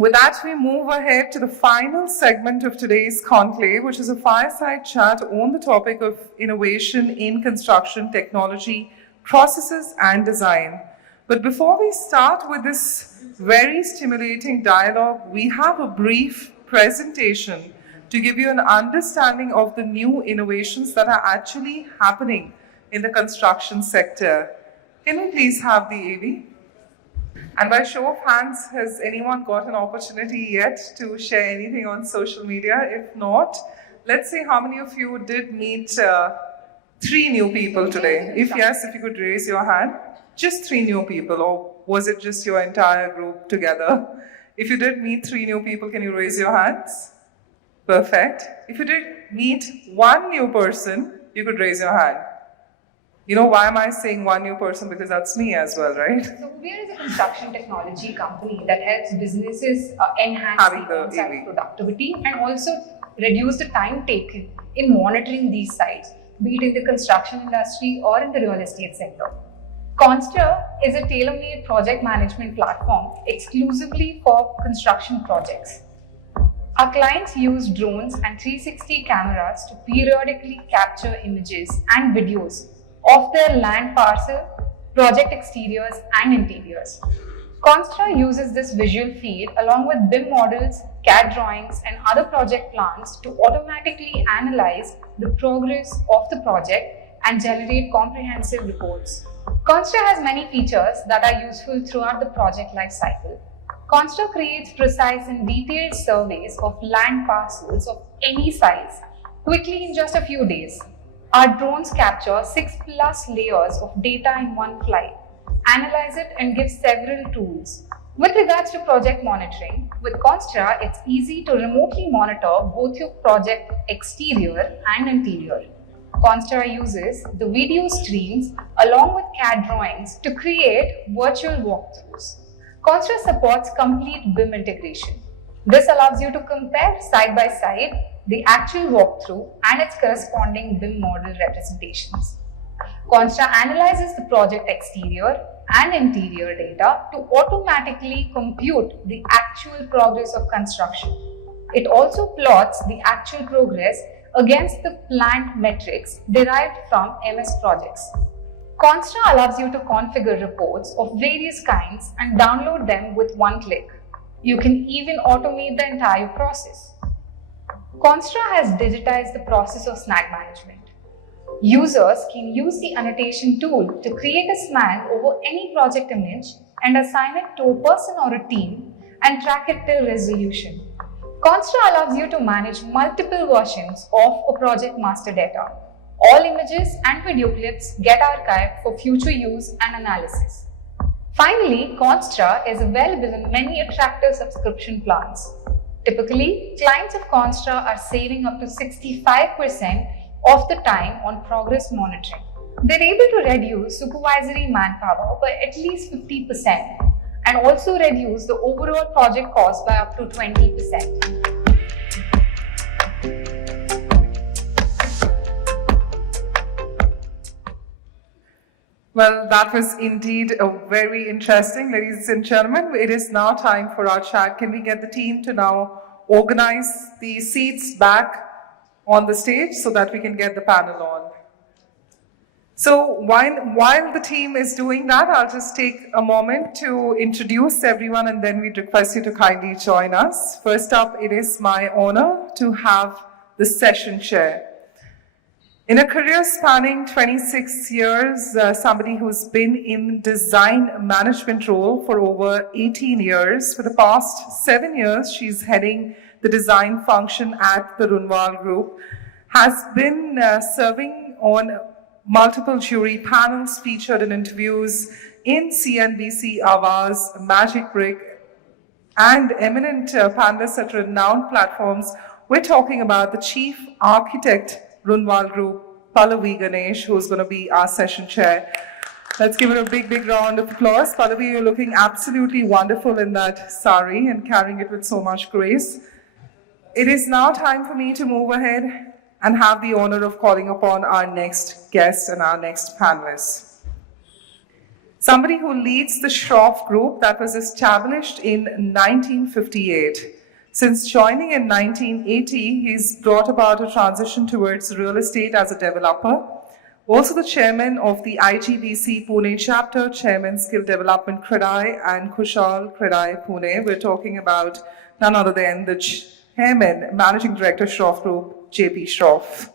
With that, we move ahead to the final segment of today's conclave, which is a fireside chat on the topic of innovation in construction, technology, processes, and design. But before we start with this very stimulating dialogue, we have a brief presentation to give you an understanding of the new innovations that are actually happening in the construction sector. Can we please have the AV? And by show of hands, has anyone got an opportunity yet to share anything on social media? If not, let's see how many of you did meet 3 new people today. If yes, if you could raise your hand. Just 3 new people, or was it just your entire group together? If you did meet 3 new people, can you raise your hands? Perfect. If you did meet 1 new person, you could raise your hand. You know, why am I saying 1 new person? Because that's me as well, right? So HUVIAiR is a construction technology company that helps businesses enhance the on-site productivity and also reduce the time taken in monitoring these sites, be it in the construction industry or in the real estate sector. CONSTRA is a tailor-made project management platform exclusively for construction projects. Our clients use drones and 360 cameras to periodically capture images and videos of their land parcel, project exteriors and interiors. CONSTRA uses this visual feed along with BIM models, CAD drawings and other project plans to automatically analyze the progress of the project and generate comprehensive reports. CONSTRA has many features that are useful throughout the project lifecycle. CONSTRA creates precise and detailed surveys of land parcels of any size quickly in just a few days. Our drones capture 6+ layers of data in one flight, analyze it and give several tools. With regards to project monitoring, with CONSTRA, it's easy to remotely monitor both your project exterior and interior. CONSTRA uses the video streams along with CAD drawings to create virtual walkthroughs. CONSTRA supports complete BIM integration. This allows you to compare side by side the actual walkthrough and its corresponding BIM model representations. CONSTRA analyzes the project exterior and interior data to automatically compute the actual progress of construction. It also plots the actual progress against the planned metrics derived from MS projects. CONSTRA allows you to configure reports of various kinds and download them with one click. You can even automate the entire process. CONSTRA has digitized the process of snag management. Users can use the annotation tool to create a snag over any project image and assign it to a person or a team and track it till resolution. CONSTRA allows you to manage multiple versions of a project master data. All images and video clips get archived for future use and analysis. Finally, CONSTRA is available in many attractive subscription plans. Typically, clients of CONSTRA are saving up to 65% of the time on progress monitoring. They're able to reduce supervisory manpower by at least 50% and also reduce the overall project cost by up to 20%. Well, that was indeed a very interesting. Ladies and gentlemen, it is now time for our chat. Can we get the team to now organize the seats back on the stage so that we can get the panel on? So while the team is doing that, I'll just take a moment to introduce everyone and then we'd request you to kindly join us. First up, it is my honor to have the session chair. In a career spanning 26 years, somebody who's been in design management role for over 18 years. For the past 7 years, she's heading the design function at the Runwal Group, has been serving on multiple jury panels, featured in interviews in CNBC, Awaaz, Magic Brick, and eminent panelists at renowned platforms. We're talking about the Chief Architect Runwal Group, Pallavi Ganesh, who's going to be our session chair. Let's give her a big, big round of applause. Pallavi, you're looking absolutely wonderful in that sari and carrying it with so much grace. It is now time for me to move ahead and have the honor of calling upon our next guest and our next panelist. Somebody who leads the Shroff group that was established in 1958. Since joining in 1980, he's brought about a transition towards real estate as a developer. Also the chairman of the IGBC Pune chapter, Chairman Skill Development Kredai and Kushal Kredai Pune. We're talking about none other than the Chairman, Managing Director, Shroff Group, JP Shroff.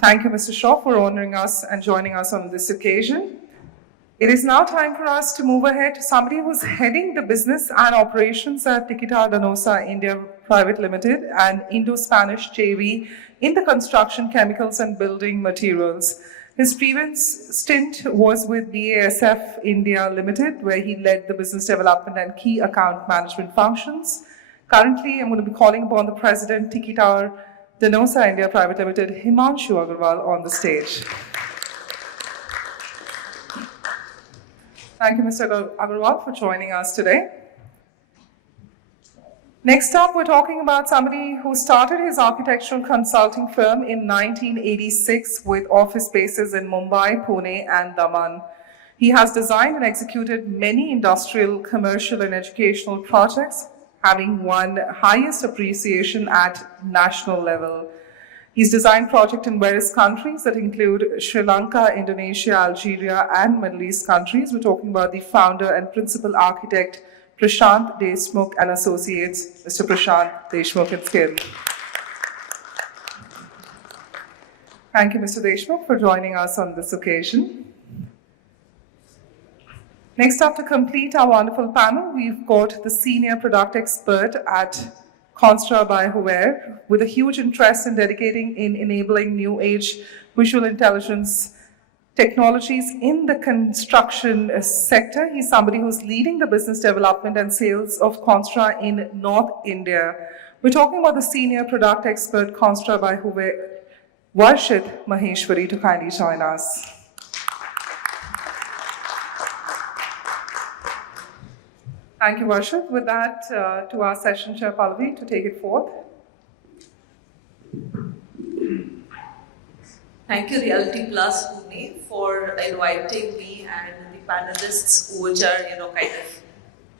Thank you, Mr. Shroff, for honoring us and joining us on this occasion. It is now time for us to move ahead to somebody who's heading the business and operations at Tiki Danosa India Private Limited and Indo-Spanish JV in the construction, chemicals and building materials. His previous stint was with BASF India Limited, where he led the business development and key account management functions. Currently, I'm going to be calling upon the President, Tiki Danosa India Private Limited, Himanshu Agrawal, on the stage. Thank you, Mr. Agrawal, for joining us today. Next up, we're talking about somebody who started his architectural consulting firm in 1986 with office spaces in Mumbai, Pune, and Daman. He has designed and executed many industrial, commercial, and educational projects, having won highest appreciation at national level. He's designed projects in various countries that include Sri Lanka, Indonesia, Algeria, and Middle East countries. We're talking about the founder and principal architect, Prashant, Deshmukh and Associates, Mr. Prashant, Deshmukh and Skill. Thank you, Mr. Deshmukh, for joining us on this occasion. Next up, to complete our wonderful panel, we've got the senior product expert at CONSTRA by HUVIAiR, with a huge interest in dedicating in enabling new age visual intelligence technologies in the construction sector. He's somebody who's leading the business development and sales of CONSTRA in North India. We're talking about the senior product expert, CONSTRA by HUVIAiR, Varshit Maheshwari, to kindly join us. Thank you, Varshit. With that, to our session chair, Pallavi, to take it forth. Thank you, Realty Plus Pune, for inviting me and the panelists who are, kind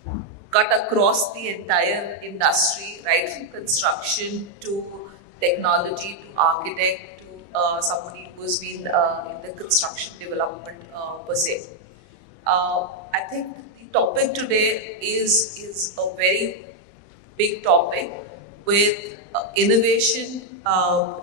of cut across the entire industry, right from construction to technology to architect to somebody who's been in the construction development per se. I think the topic today is a very big topic with innovation,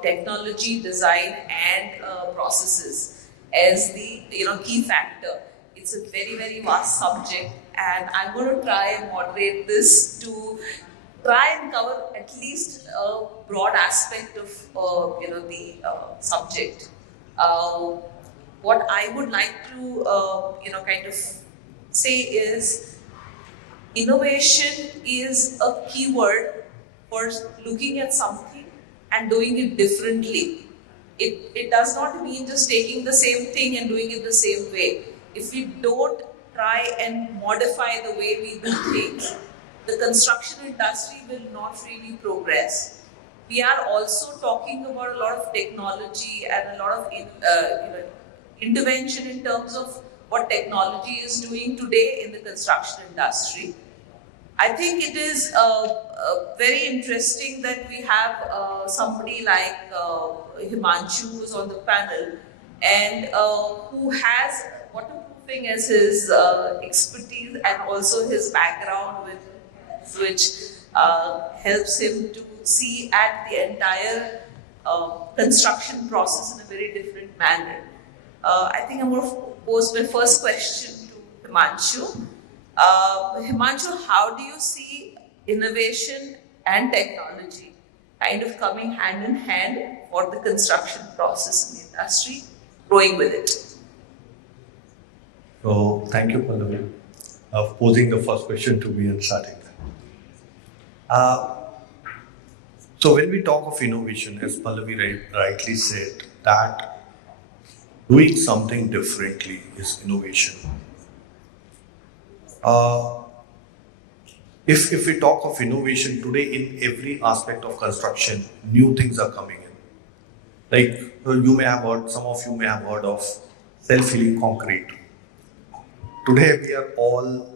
technology, design, and processes as the key factor. It's a very, very vast subject, and I'm going to try and moderate this to try and cover at least a broad aspect of the subject. What I would like to kind of say is innovation is a key word for looking at something and doing it differently. It does not mean just taking the same thing and doing it the same way. If we don't try and modify the way we do things, the construction industry will not really progress. We are also talking about a lot of technology and a lot of intervention in terms of what technology is doing today in the construction industry. I think it is very interesting that we have somebody like Himanshu, who's on the panel, and who has waterproofing as his expertise and also his background, which helps him to see at the entire construction process in a very different manner. I think I'm going to pose my first question to Himanshu. Himanshu, how do you see innovation and technology kind of coming hand in hand for the construction process in the industry, growing with it? So, thank you, Pallavi, for posing the first question to me and starting that. So, when we talk of innovation, as Pallavi rightly said, that doing something differently is innovation. If we talk of innovation today, in every aspect of construction, new things are coming in. Like some of you may have heard of self-healing concrete. Today we are all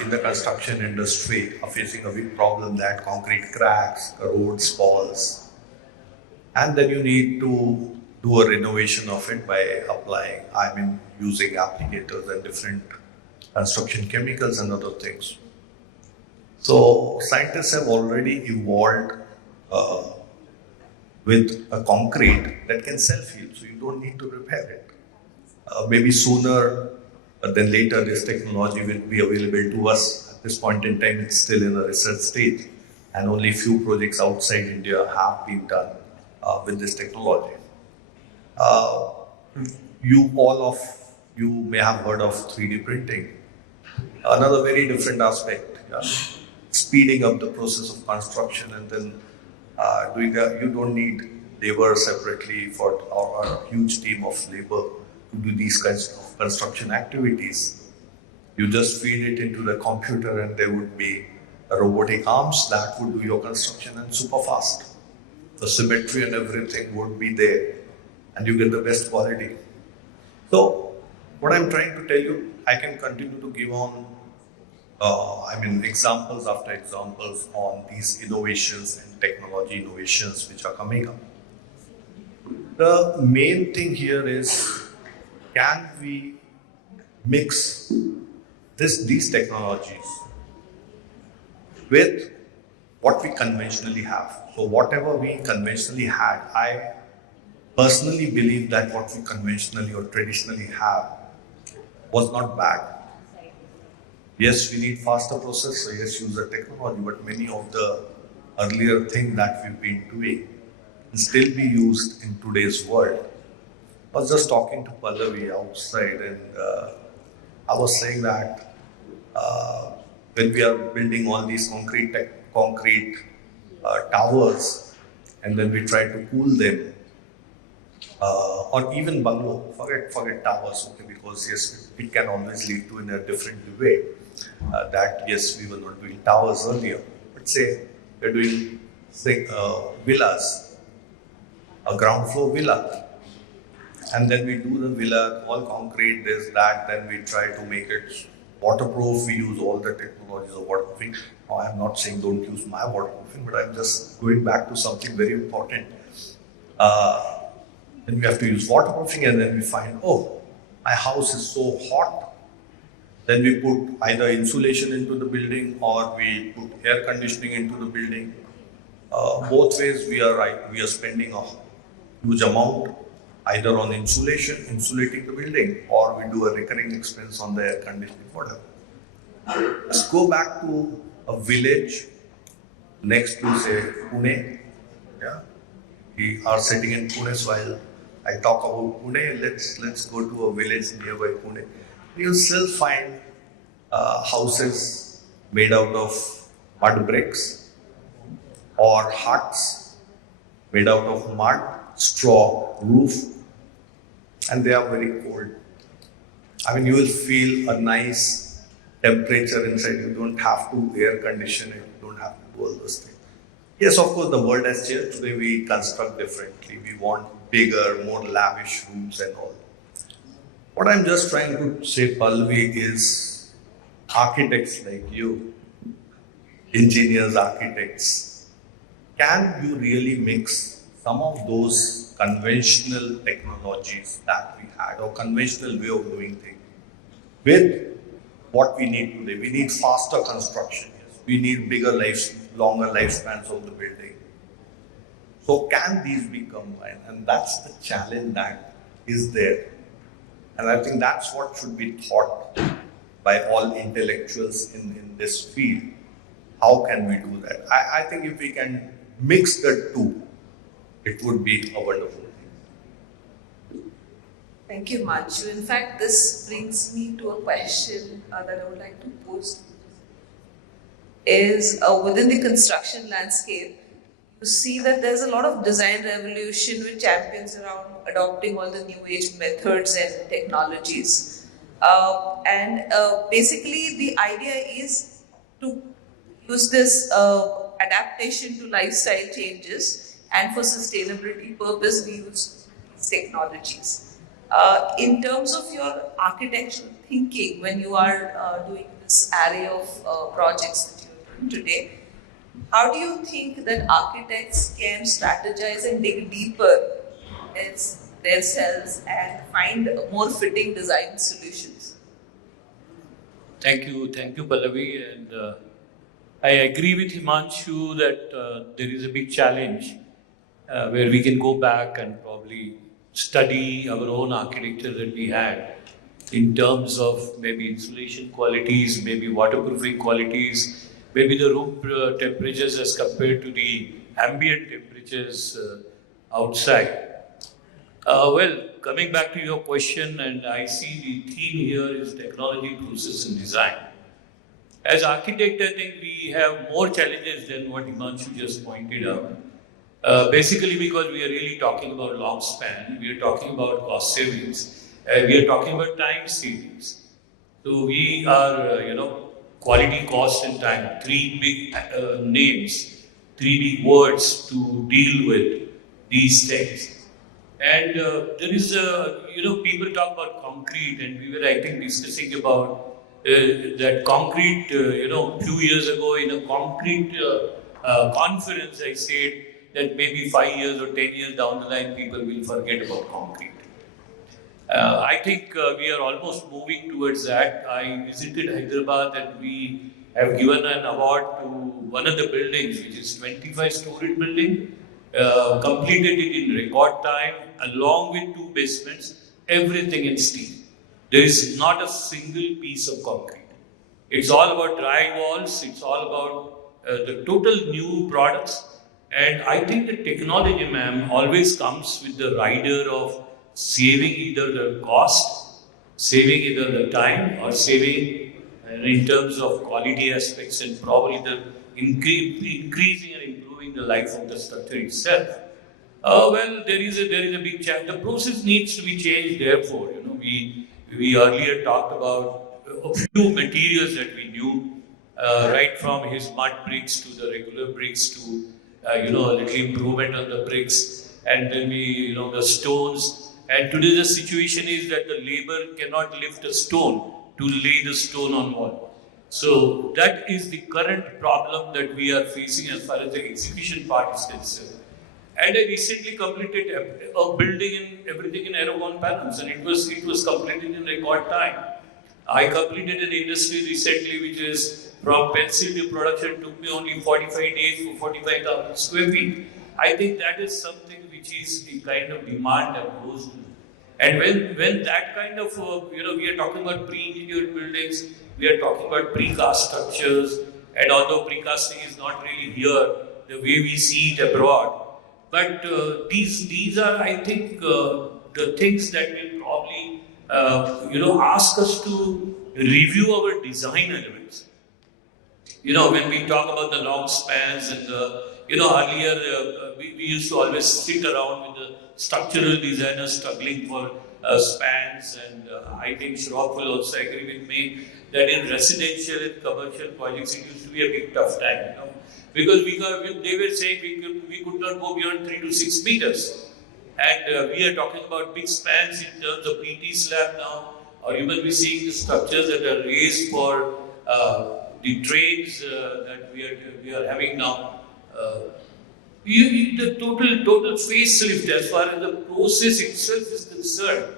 in the construction industry are facing a big problem that concrete cracks, corrodes, falls, and then you need to do a renovation of it by using applicators and different construction chemicals and other things. So scientists have already evolved with a concrete that can self-heal, so you don't need to repair it. Maybe sooner than later, this technology will be available to us. At this point in time, it's still in a research stage, and only few projects outside India have been done with this technology. All of you may have heard of 3D printing. Another very different aspect, speeding up the process of construction, and then doing that. You don't need labor separately or a huge team of labor to do these kinds of construction activities. You just feed it into the computer and there would be robotic arms that would do your construction, and super fast. The symmetry and everything would be there and you get the best quality. So what I'm trying to tell you, I can continue to give on examples after examples on these innovations and technology innovations which are coming up. The main thing here is, can we mix these technologies with what we conventionally have? So whatever we conventionally had, I personally believe that what we conventionally or traditionally have was not bad. Yes, we need faster process, so yes, use the technology, but many of the earlier things that we've been doing can still be used in today's world. I was just talking to Pallavi outside, and I was saying that when we are building all these concrete towers, and then we try to cool them, or even bungalow, forget towers, okay, because yes, it can always lead to in a different way. That yes, we were not doing towers earlier, but say we're doing villas, a ground floor villa, and then we do the villa all concrete, this, that, then we try to make it waterproof. We use all the technologies of waterproofing. Now, I'm not saying don't use my waterproofing, but I'm just going back to something very important. Then we have to use waterproofing, and then we find, oh, my house is so hot. Then we put either insulation into the building or we put air conditioning into the building. Both ways we are spending a huge amount either on insulating the building, or we do a recurring expense on the air conditioning, whatever. Let's go back to a village next to, say, Pune. Yeah, we are sitting in Pune, so while I talk about Pune, let's go to a village nearby Pune. You'll still find houses made out of mud bricks or huts made out of mud, straw roof, and they are very cold. I mean, you will feel a nice temperature inside. You don't have to air condition it, you don't have to do all those things. Yes, of course, the world has changed. Today we construct differently. We want bigger, more lavish rooms and all. What I'm just trying to say, Pallavi, is architects like you, engineers, architects, can you really mix some of those conventional technologies that we had, or conventional way of doing things, with what we need today? We need faster construction, yes. We need longer lifespans of the building. So can these be combined? And that's the challenge that is there. And I think that's what should be taught by all intellectuals in this field. How can we do that? I think if we can mix the two, it would be a wonderful thing. Thank you, Himanshu. In fact, this brings me to a question that I would like to pose. Is within the construction landscape, you see that there's a lot of design revolution which champions around adopting all the new age methods and technologies. Basically, the idea is to use this adaptation to lifestyle changes, and for sustainability purpose, we use these technologies. In terms of your architectural thinking, when you are doing this array of projects that you're doing today, how do you think that architects can strategize and dig deeper in themselves and find more fitting design solutions? Thank you, Pallavi. And I agree with Himanshu that there is a big challenge where we can go back and probably study our own architecture that we had in terms of maybe insulation qualities, maybe waterproofing qualities, maybe the room temperatures as compared to the ambient temperatures outside. Well, coming back to your question, and I see the theme here is technology, process and design. As architect, I think we have more challenges than what Himanshu just pointed out. Basically because we are really talking about long span, we are talking about cost savings, we are talking about time savings. So we are, quality, cost and time, three big names, three big words to deal with these things. And there is, people talk about concrete, and we were, I think, discussing about that concrete, few years ago in a concrete conference, I said that maybe 5 years or 10 years down the line, people will forget about concrete. I think we are almost moving towards that. I visited Hyderabad and we have given an award to one of the buildings, which is 25-story building, completed it in record time, along with 2 basements, everything in steel. There is not a single piece of concrete. It's all about dry walls, it's all about the total new products. And I think the technology, ma'am, always comes with the rider of saving either the cost, saving either the time, or saving in terms of quality aspects and probably the increasing and improving the life of the structure itself. Well, there is a big challenge. The process needs to be changed. Therefore, we earlier talked about a few materials that we knew, right from his mud bricks to the regular bricks to a little improvement on the bricks, and then the stones. And today the situation is that the labor cannot lift a stone to lay the stone on wall. So that is the current problem that we are facing as far as the execution part is concerned. And I recently completed a building in everything in Agrawal panels, and it was completed in record time. I completed an industry recently which is from pencil to production, took me only 45 days for 45,000 square feet. I think that is something which is the kind of demand that goes to. And when that kind of, we are talking about pre-engineered buildings, we are talking about precast structures, and although precasting is not really here, the way we see it abroad, but these are, I think, the things that will probably, ask us to review our design elements. When we talk about the long spans and earlier we used to always sit around with the structural designers struggling for spans, and I think Shroff will also agree with me that in residential and commercial projects it used to be a big tough time, because they were saying we could not go beyond 3 to 6 meters, and we are talking about big spans in terms of PT slab now, or even we seeing the structures that are raised for the trains that we are having now. You need the total facelift as far as the process itself is concerned.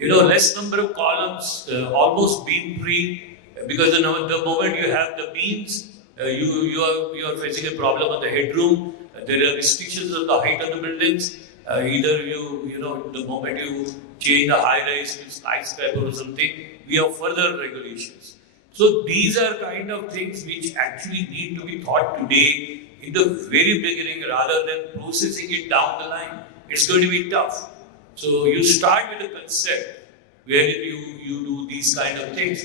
Less number of columns, almost beam free, because the moment you have the beams, you are facing a problem on the headroom. There are restrictions on the height of the buildings. Either the moment you change the high rise to skyscraper or something, we have further regulations. So these are kind of things which actually need to be thought today in the very beginning rather than processing it down the line. It's going to be tough. So you start with a concept where you do these kind of things.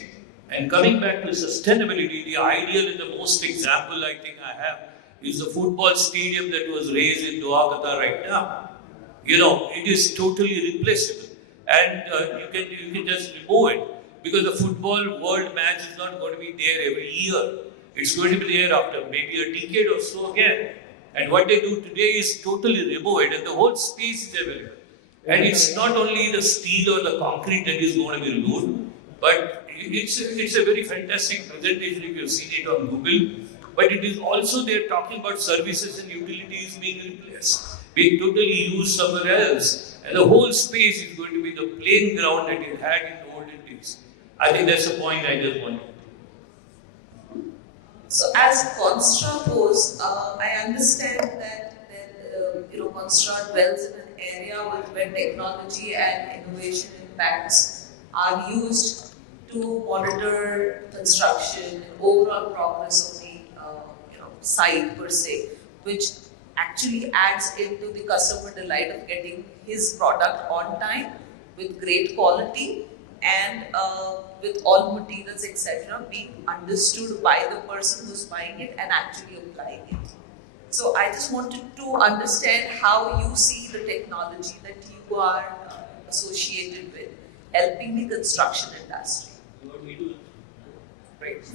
And coming back to sustainability, the ideal and the most example I think I have is the football stadium that was raised in Doha, Qatar right now. It is totally replaceable. And you can just remove it, because the football world match is not going to be there every year. It's going to be there after maybe a decade or so again. And what they do today is totally remove it, and the whole space is available. And it's not only the steel or the concrete that is going to be removed, but it's a very fantastic presentation if you've seen it on Google. But it is also they're talking about services and utilities being replaced, being totally used somewhere else. And the whole space is going to be the playing ground that it had in the olden days. I think that's the point I just wanted. So as CONSTRA goes, I understand that CONSTRA dwells in an area where technology and innovation impacts are used to monitor construction and overall progress of the site per se, which actually adds into the customer delight of getting his product on time with great quality and with all materials, etc., being understood by the person who's buying it and actually applying it. So I just wanted to understand how you see the technology that you are associated with helping the construction industry. Right.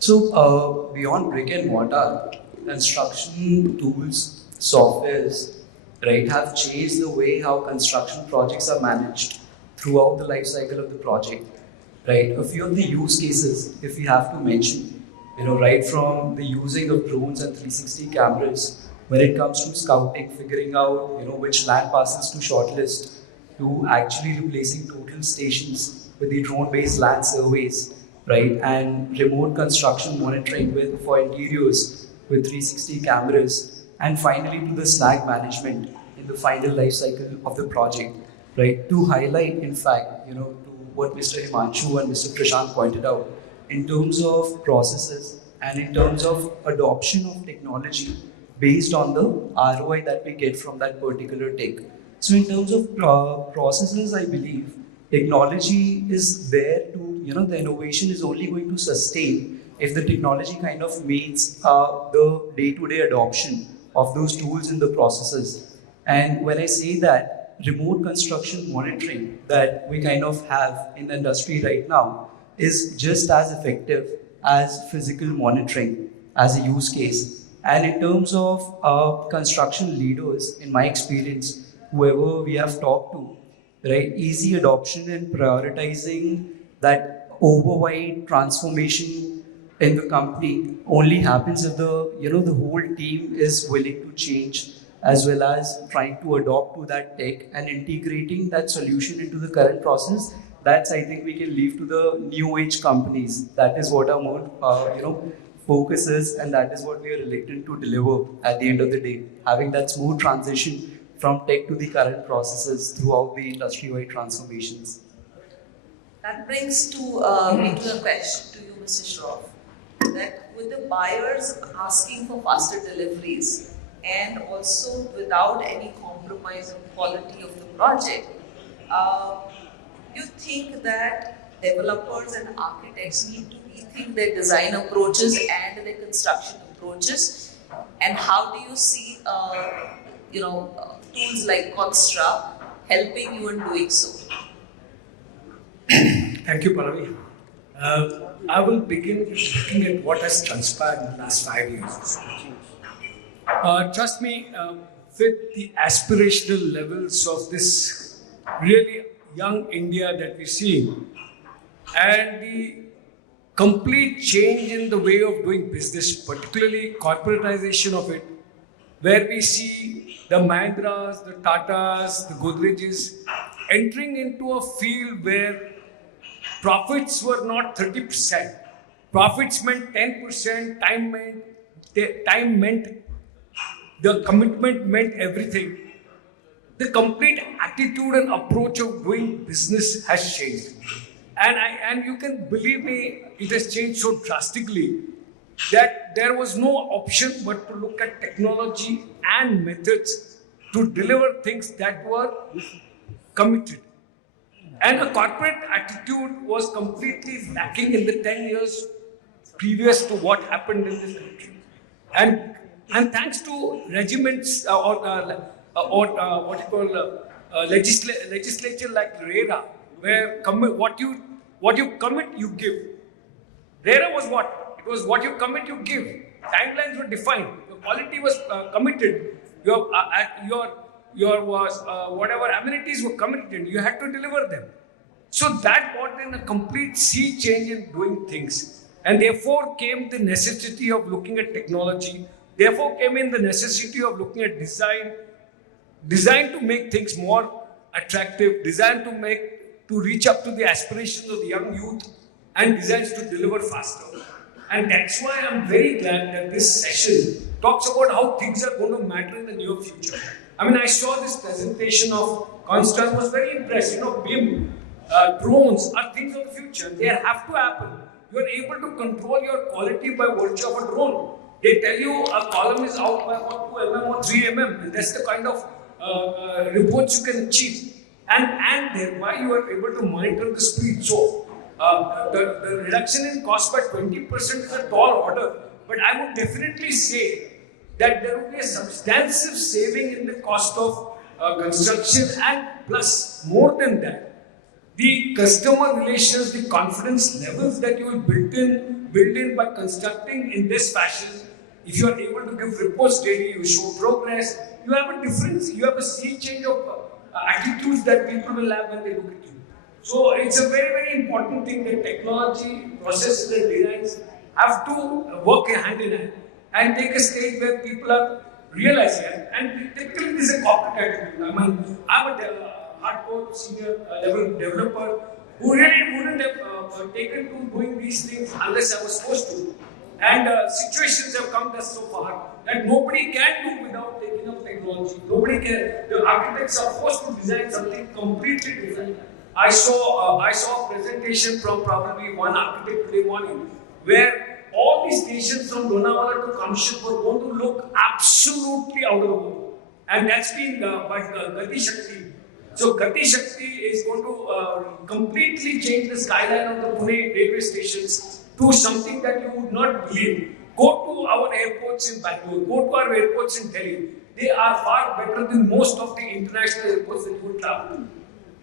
So beyond brick and mortar, construction tools, softwares, right, have changed the way how construction projects are managed throughout the life cycle of the project, right? A few of the use cases, if we have to mention, right from the using of drones and 360 cameras, when it comes to scouting, figuring out, which land parcels to shortlist, to actually replacing total stations with the drone-based land surveys, right? And remote construction monitoring for interiors with 360 cameras, and finally to the snag management in the final life cycle of the project. Right, to highlight, in fact, to what Mr. Himanshu and Mr. Prashant pointed out, in terms of processes and in terms of adoption of technology based on the ROI that we get from that particular tech. So in terms of processes, I believe technology is there to, the innovation is only going to sustain if the technology kind of meets the day-to-day adoption of those tools in the processes. And when I say that, remote construction monitoring that we kind of have in the industry right now is just as effective as physical monitoring as a use case. And in terms of construction leaders, in my experience, whoever we have talked to, right, easy adoption and prioritizing that overwide transformation in the company only happens if the whole team is willing to change, as well as trying to adopt to that tech and integrating that solution into the current process. That's, I think, we can leave to the new age companies. That is what our more, focus is, and that is what we are elected to deliver at the end of the day. Having that smooth transition from tech to the current processes throughout the industry-wide transformations. That brings me to the question to you, Mr. Shroff, that with the buyers asking for faster deliveries, and also without any compromise on quality of the project, you think that developers and architects need to rethink their design approaches and their construction approaches? And how do you see, tools like CONSTRA helping you in doing so? Thank you, Pallavi. I will begin looking at what has transpired in the last 5 years. Trust me, with the aspirational levels of this really young India that we see, and the complete change in the way of doing business, particularly corporatization of it, where we see the Mahindras, the Tatas, the Godrej's entering into a field where profits were not 30%. Profits meant 10%, time meant the commitment meant everything. The complete attitude and approach of doing business has changed. And you can believe me, it has changed so drastically that there was no option but to look at technology and methods to deliver things that were committed. And a corporate attitude was completely lacking in the 10 years previous to what happened in this country. And thanks to regiments legislature like RERA, where what you commit, you give. RERA was what? It was what you commit, you give. Timelines were defined. Your quality was committed. Your your whatever amenities were committed, you had to deliver them. So that brought in a complete sea change in doing things. And therefore came the necessity of looking at technology. Therefore came in the necessity of looking at design to make things more attractive, design to reach up to the aspirations of the young youth, and designs to deliver faster. And that's why I'm very glad that this session talks about how things are going to matter in the near future. I mean, I saw this presentation of CONSTRA and was very impressed. BIM, drones are things of the future. They have to happen. You are able to control your quality by virtue of a drone. They tell you a column is out by about 2 mm or 3 mm, and that's the kind of reports you can achieve. And thereby you are able to monitor the speed. So the reduction in cost by 20% is a tall order, but I would definitely say that there will be a substantial saving in the cost of construction, and plus more than that, the customer relations, the confidence levels that you will build in by constructing in this fashion. If you are able to give reports daily, you show progress, you have a difference, you have a sea change of attitudes that people will have when they look at you. So it's a very, very important thing that technology, processes and designs have to work hand in hand and take a stage where people are realizing it. And typically this is a corporate attitude. I mean, I'm a hardcore senior level developer who really wouldn't have taken to doing these things unless I was forced to. And situations have come thus so far that nobody can do without taking up technology. Nobody can. The architects are forced to design something completely different. I saw a presentation from probably one architect today morning where all the stations from Runwal to Kamshit were going to look absolutely out of the world. And that's been by Gati Shakti. So Gati Shakti is going to completely change the skyline of the Pune railway stations to something that you would not believe. Go to our airports in Bangalore, go to our airports in Delhi. They are far better than most of the international airports that you would travel to.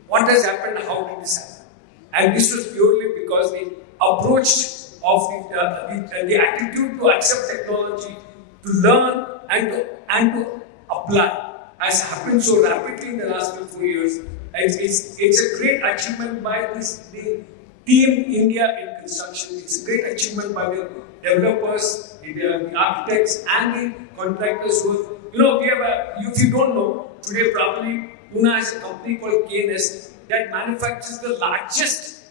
What has happened? How did this happen? And this was purely because the approach of the attitude to accept technology, to learn and to apply has happened so rapidly in the last 4 years. It's a great achievement by the team India in construction. It's a great achievement by the developers, the architects, and the contractors who, we have if you don't know, today probably Pune has a company called KNS that manufactures the largest,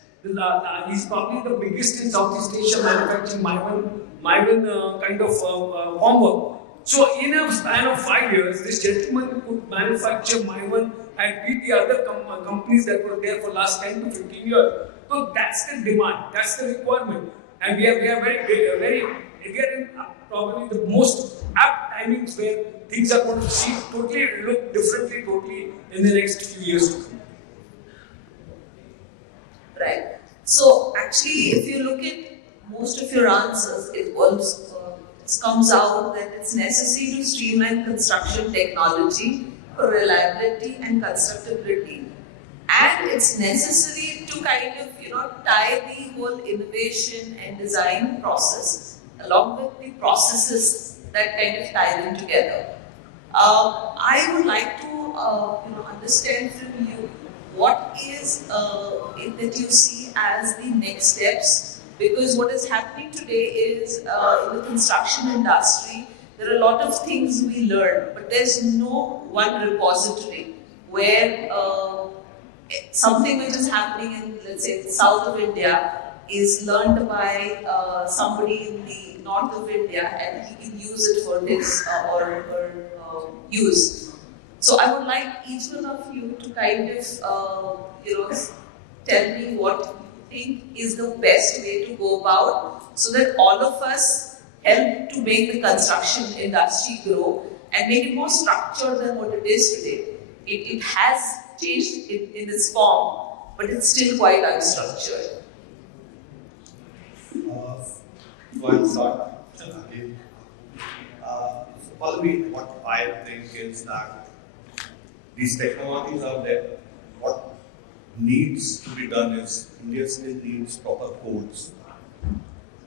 he's probably the biggest in Southeast Asia manufacturing Maivan kind of formwork. So in a span of 5 years, this gentleman could manufacture Maivan and beat the other companies that were there for last 10 to 15 years. So that's the demand, that's the requirement. And we are in probably the most apt timings where things are going to look differently totally in the next few years to come. Right. So actually, if you look at most of your answers, it comes out that it's necessary to streamline construction technology for reliability and constructability. And it's necessary to kind of, tie the whole innovation and design process along with the processes that kind of tie them together. I would like to, understand from you what is it that you see as the next steps, because what is happening today is in the construction industry, there are a lot of things we learn, but there's no one repository where something which is happening in, let's say, the south of India is learned by somebody in the north of India, and he can use it for his or use. So I would like each one of you to kind of, tell me what you think is the best way to go about, so that all of us help to make the construction industry grow and make it more structured than what it is today. It has changed in its form, but it's still quite unstructured. So I'll start again. Pallavi, what I think is that these technologies are there. What needs to be done is India still needs proper codes.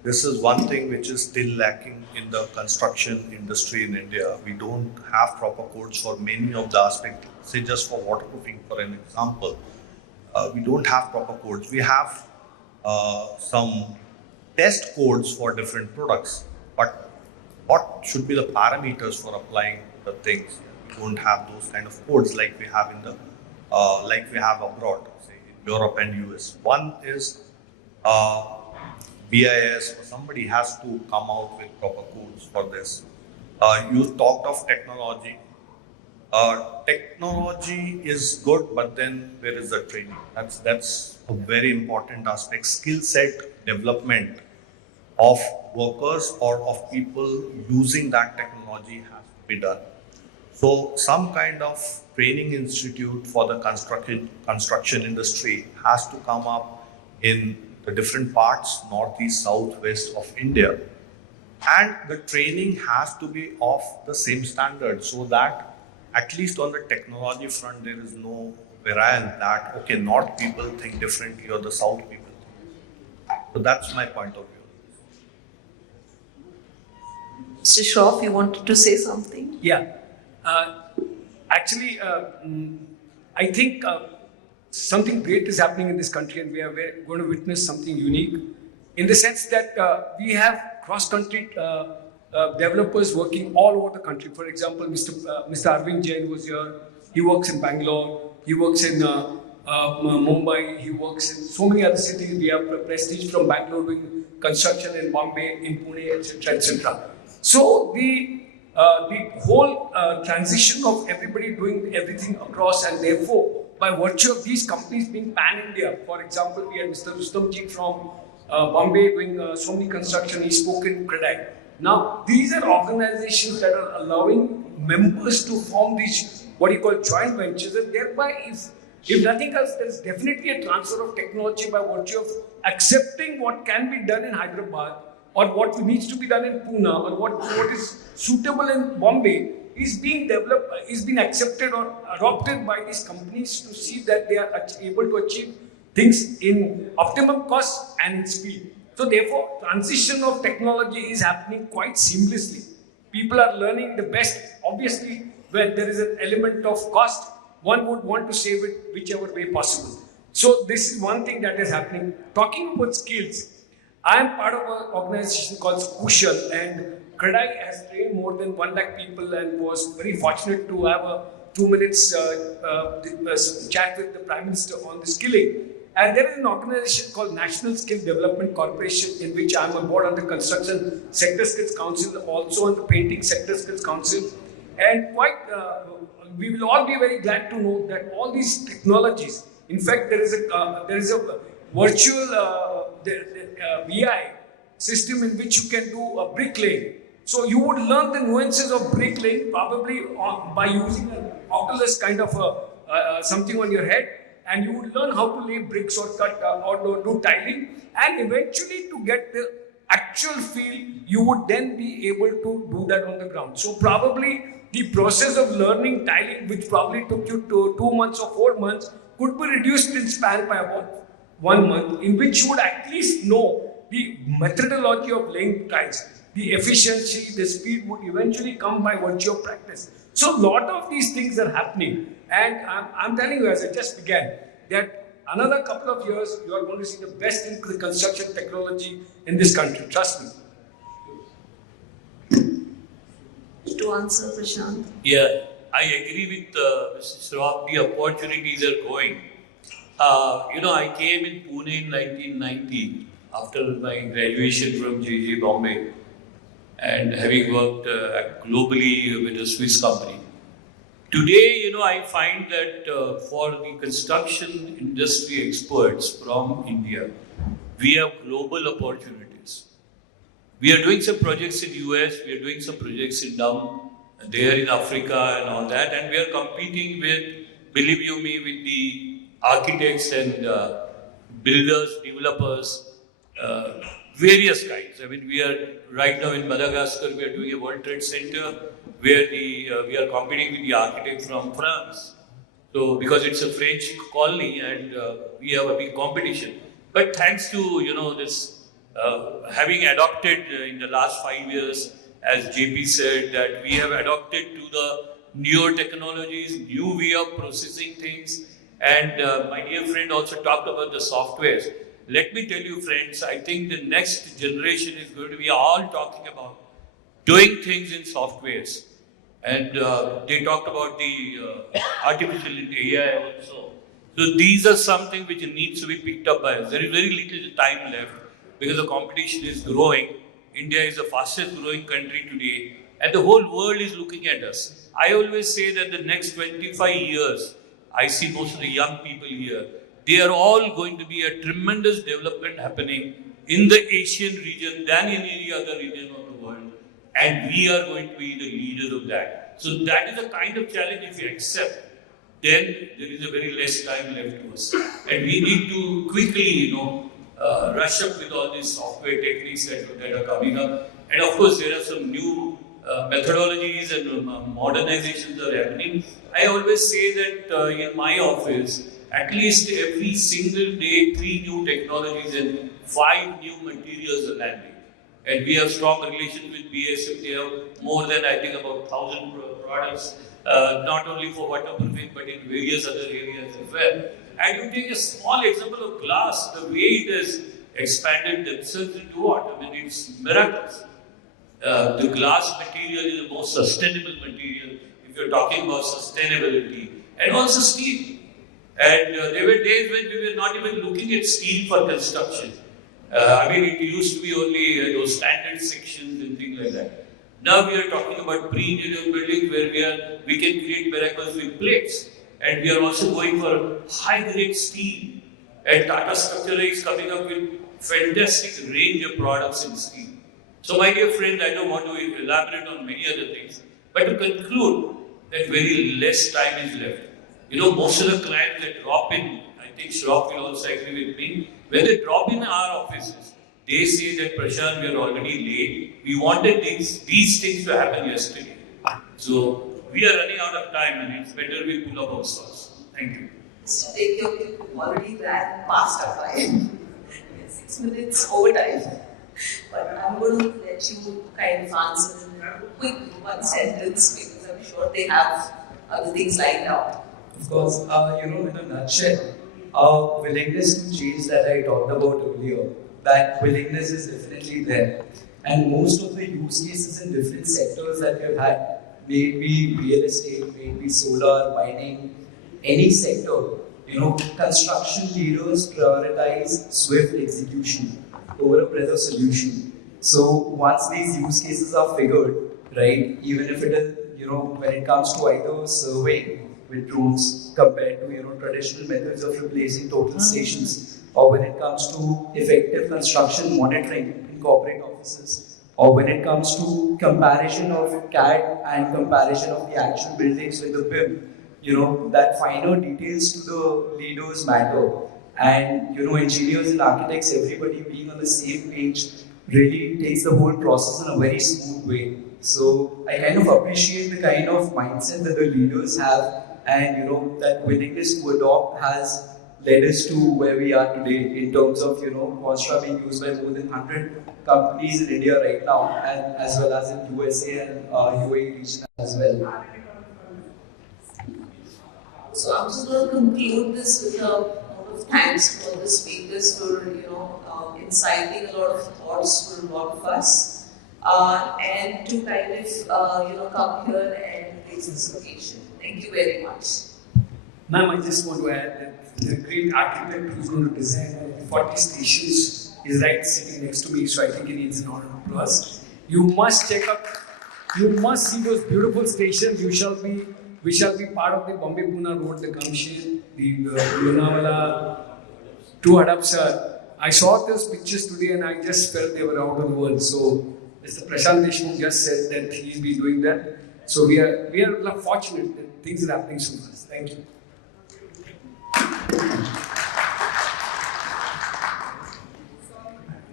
this is one thing which is still lacking in the construction industry in India. We don't have proper codes for many of the aspects. Say just for waterproofing, for an example, we don't have proper codes. We have some test codes for different products, but what should be the parameters for applying the things? We don't have those kind of codes like we have in the like we have abroad, say in Europe and US. One is BIS, or somebody has to come out with proper codes for this. You talked of technology. Technology is good, but then where is the training? That's a very important aspect. Skill set development of workers or of people using that technology has to be done. So some kind of training institute for the construction industry has to come up in the different parts, northeast, southwest of India. And the training has to be of the same standard, so that at least on the technology front, there is no variant that, okay, north people think differently or the south people think. So that's my point of view. Mr. Shroff, you wanted to say something? Yeah. Actually, I think something great is happening in this country, and we are going to witness something unique in the sense that we have cross-country developers working all over the country. For example, Mr. Arvind Jain was here. He works in Bangalore. He works in Mumbai. He works in so many other cities. We have Prestige from Bangalore doing construction in Bombay, in Pune, etc., etc. So the whole transition of everybody doing everything across, and therefore, by virtue of these companies being pan-India, for example, we had Mr. Rustamji from Bombay doing so many construction. He spoke in Kedia. Now, these are organizations that are allowing members to form these, what you call joint ventures, and thereby, if nothing else, there is definitely a transfer of technology by virtue of accepting what can be done in Hyderabad, or what needs to be done in Pune, or what is suitable in Bombay, is being developed, is being accepted or adopted by these companies to see that they are able to achieve things in optimum cost and in speed. So therefore, transition of technology is happening quite seamlessly. People are learning the best. Obviously, when there is an element of cost, one would want to save it whichever way possible. So this is one thing that is happening. Talking about skills, I am part of an organization called Kushal, and Kedia has trained more than 1 lakh people, and was very fortunate to have a 2 minutes chat with the Prime Minister on the skilling. And there is an organization called National Skill Development Corporation, in which I am on board on the Construction Sector Skills Council, also on the Painting Sector Skills Council. And we will all be very glad to know that all these technologies, in fact, there is a virtual VI system in which you can do a bricklaying. So you would learn the nuances of bricklaying probably by using an Oculus kind of something on your head, and you would learn how to lay bricks or cut or do tiling, and eventually to get the actual feel, you would then be able to do that on the ground. So probably the process of learning tiling, which probably took you to 2 months or 4 months, could be reduced in span by about 1 month, in which you would at least know the methodology of laying tiles. The efficiency, the speed would eventually come by virtue of practice. So a lot of these things are happening, and I'm telling you, as I just began, that another couple of years you are going to see the best in construction technology in this country. Trust me. To answer, Prashant. Yeah, I agree with Mr. Shroff. The opportunities are going. I came in Pune in 1990 after my graduation from JJ Bombay, and having worked globally with a Swiss company. Today, I find that for the construction industry experts from India, we have global opportunities. We are doing some projects in US, we are doing some projects in down there in Africa and all that, and we are competing with, believe you me, with the architects and builders, developers, various kinds. I mean, we are right now in Madagascar, we are doing a World Trade Center where we are competing with the architect from France. So, because it's a French colony and we have a big competition. But thanks to, this having adopted in the last 5 years, as JP said, that we have adopted to the newer technologies, new way of processing things, and my dear friend also talked about the softwares. Let me tell you, friends, I think the next generation is going to be all talking about doing things in softwares. And they talked about the artificial AI also. So these are something which needs to be picked up by us. There is very little time left because the competition is growing. India is the fastest growing country today, and the whole world is looking at us. I always say that the next 25 years, I see most of the young people here, they are all going to be a tremendous development happening in the Asian region than in any other region of the world. And we are going to be the leaders of that. So that is the kind of challenge if we accept, then there is a very less time left to us. And we need to quickly, rush up with all these software techniques that are coming up. And of course, there are some new methodologies and modernizations are happening. I always say that in my office, at least every single day, 3 new technologies and 5 new materials are landing. And we have strong relations with BSF. They have more than, I think, about 1,000 products, not only for waterproofing, but in various other areas as well. And you take a small example of glass, the way it has expanded themselves into what? I mean, it's miraculous. The glass material is the most sustainable material if you're talking about sustainability. And also steel. And there were days when we were not even looking at steel for construction. I mean, it used to be only those standard sections and things like that. Now we are talking about pre-engineered buildings where we can create miracles with plates. And we are also going for high-grade steel. And Tata Structure is coming up with fantastic range of products in steel. So my dear friends, I don't want to elaborate on many other things. But to conclude, that very less time is left. Most of the clients that drop in, I think Shroff will also agree with me, when they drop in our offices, they say that Prashant, we are already late. We wanted these things to happen yesterday. So we are running out of time and it's better we pull up our stores. Thank you. So take your cue, already ran past our time. 6 minutes overtime. But I'm going to let you kind of answer in a quick one sentence because I'm sure they have other things lined up. Of course, in a nutshell, our willingness to change that I talked about earlier, that willingness is definitely there. And most of the use cases in different sectors that we've had, may it be real estate, may it be solar, mining, any sector, construction leaders prioritize swift execution over a breadth of solution. So once these use cases are figured, right, even if it is, when it comes to either surveying with drones compared to, traditional methods of replacing total stations, or when it comes to effective construction monitoring in corporate offices, or when it comes to comparison of CAD and comparison of the actual buildings with the BIM, that finer details to the leaders matter. And, engineers and architects, everybody being on the same page really takes the whole process in a very smooth way. So I kind of appreciate the kind of mindset that the leaders have, and that willingness to adopt has led us to where we are today in terms of CONSTRA being used by more than 100 companies in India right now, and as well as in USA and UAE region as well. So I'm just going to conclude this with a note of thanks to all the speakers for inciting a lot of thoughts for a lot of us, and to kind of come here and raise this occasion. Thank you very much. Ma'am, I just want to add that the great architect who's going to design 40 stations is right sitting next to me, so I think he needs an round of applause. You must check out, you must see those beautiful stations. We shall be part of the Bombay-Pune road, the Kamshin, the Runwal to Hadapsar. I saw those pictures today and I just felt they were out of the world. So Mr. Prashant Deshmukh just said that he'll be doing that. So we are fortunate that things are happening so fast. Thank you.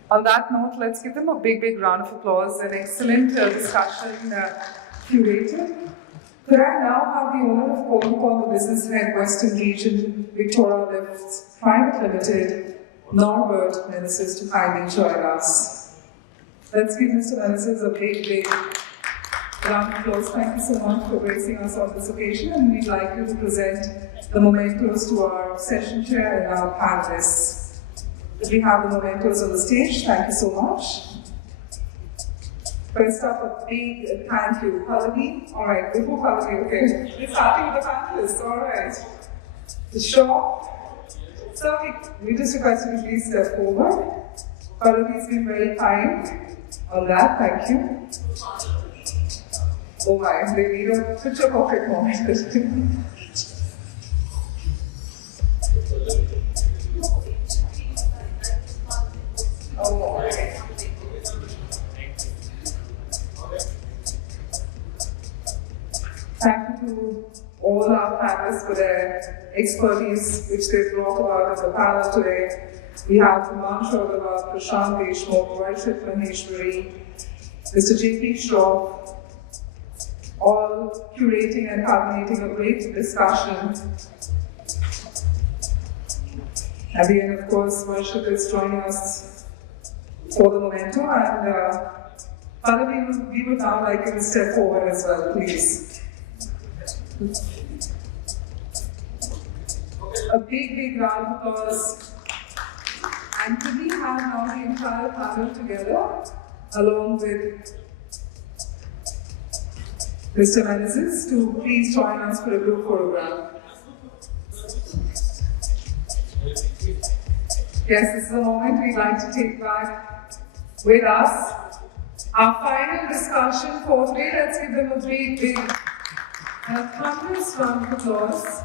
On that note, let's give them a big round of applause. An excellent discussion curated. Could I now have the owner of Coca-Cola Business Head Western Region, Victoria Lifts Private Limited, Norbert Meneses to kindly join us. Let's give Mr. Meneses a big round of applause. Thank you so much for gracing us on this occasion, and we'd like you to present the mementos to our session chair and our panelists. We have the mementos on the stage. Thank you so much. First up, a big thank you. Pallavi? All right, before Pallavi, okay. We're starting with the panelists, all right. The Shroff. So we just request you to please step forward. Pallavi's been very kind on that, thank you. Oh my, they need a picture perfect moment. Oh my. Thank you to all our panelists for their expertise which they brought about in the panel today. We have Himanshu, Agrawal, Prashant, Deshmukh, Varshit, Maheshwari, Mr. J.P. Shroff, all curating and culminating a great discussion. At the end, of course, Varshit is joining us for the memento, and Pallavi, we would now like you to step forward as well, please. A big round of applause. And could we have now the entire panel together, along with Mr. Meneses, to please join us for a group photograph. Yes, this is a moment we'd like to take back with us. Our final discussion for today, let's give them a big thunderous round of applause.